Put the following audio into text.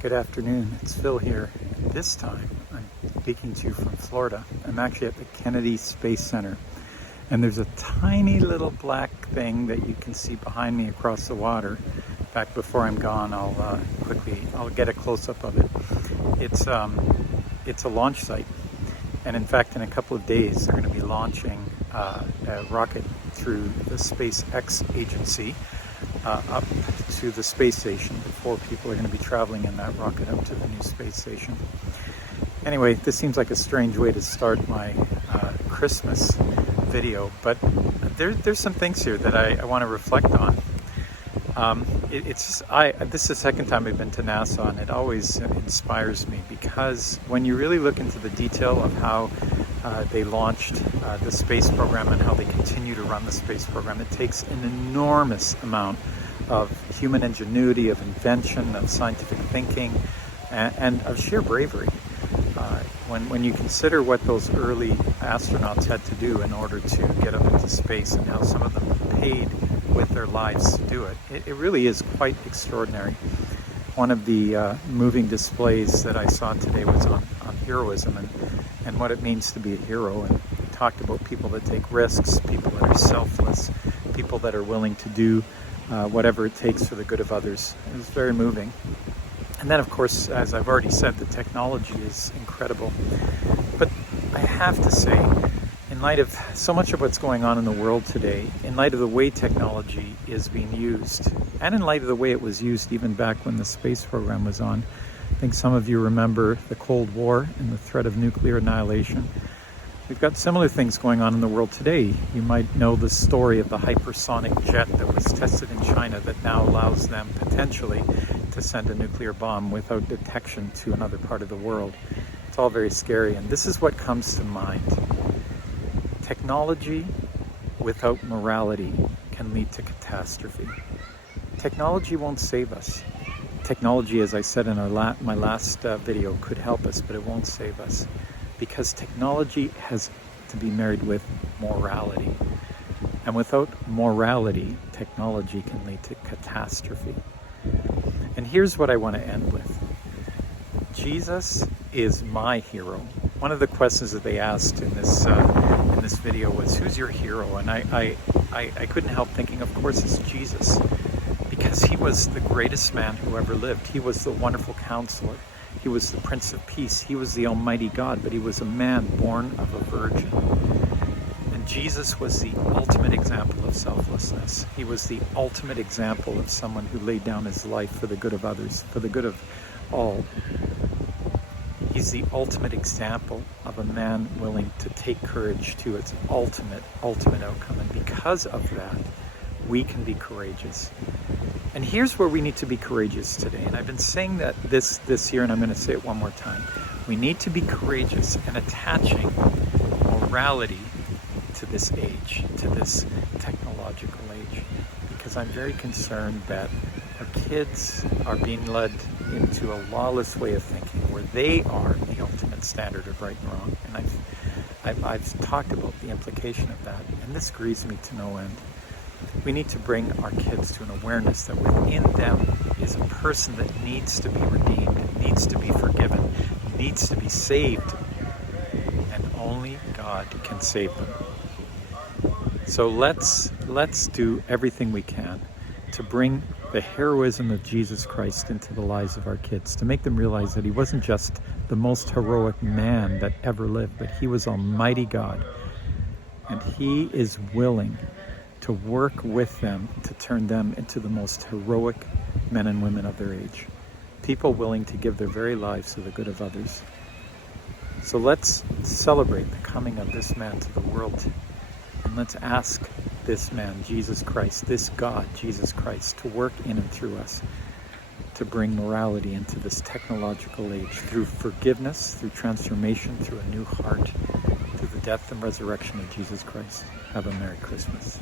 Good afternoon, it's Phil here. This time I'm speaking to you from Florida. I'm actually at the Kennedy Space Center, and there's a tiny little black thing that you can see behind me across the water. In fact, before I'm gone, I'll get a close-up of it. It's a launch site, and in fact in a couple of days they're going to be launching a rocket through the SpaceX agency up to the space station. 4 people are going to be traveling in that rocket up to the new space station. Anyway, this seems like a strange way to start my Christmas video, but there's some things here that I want to reflect on. This is the second time I've been to NASA, and it always inspires me, because when you really look into the detail of how they launched the space program and how they continue to run the space program, it takes an enormous amount of human ingenuity, of invention, of scientific thinking, and of sheer bravery. When you consider what those early astronauts had to do in order to get up into space, and how some of them paid with their lives to do it, it really is quite extraordinary. One of the moving displays that I saw today was on heroism and what it means to be a hero, and talked about people that take risks, people that are selfless, people that are willing to do whatever it takes for the good of others. It was very moving. And then, of course, as I've already said, the technology is incredible. But I have to say, in light of so much of what's going on in the world today, in light of the way technology is being used, and in light of the way it was used even back when the space program was on, I think some of you remember the Cold War and the threat of nuclear annihilation. We've got similar things going on in the world today. You might know the story of the hypersonic jet that was tested in China that now allows them potentially to send a nuclear bomb without detection to another part of the world. It's all very scary, and this is what comes to mind. Technology without morality can lead to catastrophe. Technology won't save us. Technology, as I said in my last video, could help us, but it won't save us. Because technology has to be married with morality. And without morality, technology can lead to catastrophe. And here's what I want to end with. Jesus is my hero. One of the questions that they asked in this video was, who's your hero? And I couldn't help thinking, of course, it's Jesus. Because he was the greatest man who ever lived. He was the wonderful counselor. He was the Prince of Peace. He was the Almighty God, but he was a man born of a virgin. And Jesus was the ultimate example of selflessness. He was the ultimate example of someone who laid down his life for the good of others, for the good of all. He's the ultimate example of a man willing to take courage to its ultimate outcome. And because of that, we can be courageous. And here's where we need to be courageous today. And I've been saying that this year, and I'm going to say it one more time. We need to be courageous and attaching morality to this age, to this technological age. Because I'm very concerned that our kids are being led into a lawless way of thinking, where they are the ultimate standard of right and wrong. And I've talked about the implication of that, and this grieves me to no end. We need to bring our kids to an awareness that within them is a person that needs to be redeemed, needs to be forgiven, needs to be saved, and only God can save them. So let's do everything we can to bring the heroism of Jesus Christ into the lives of our kids, to make them realize that he wasn't just the most heroic man that ever lived, but he was Almighty God, and he is willing to work with them to turn them into the most heroic men and women of their age. People willing to give their very lives for the good of others. So let's celebrate the coming of this man to the world. And let's ask this man, Jesus Christ, this God, Jesus Christ, to work in and through us, to bring morality into this technological age through forgiveness, through transformation, through a new heart, through the death and resurrection of Jesus Christ. Have a Merry Christmas.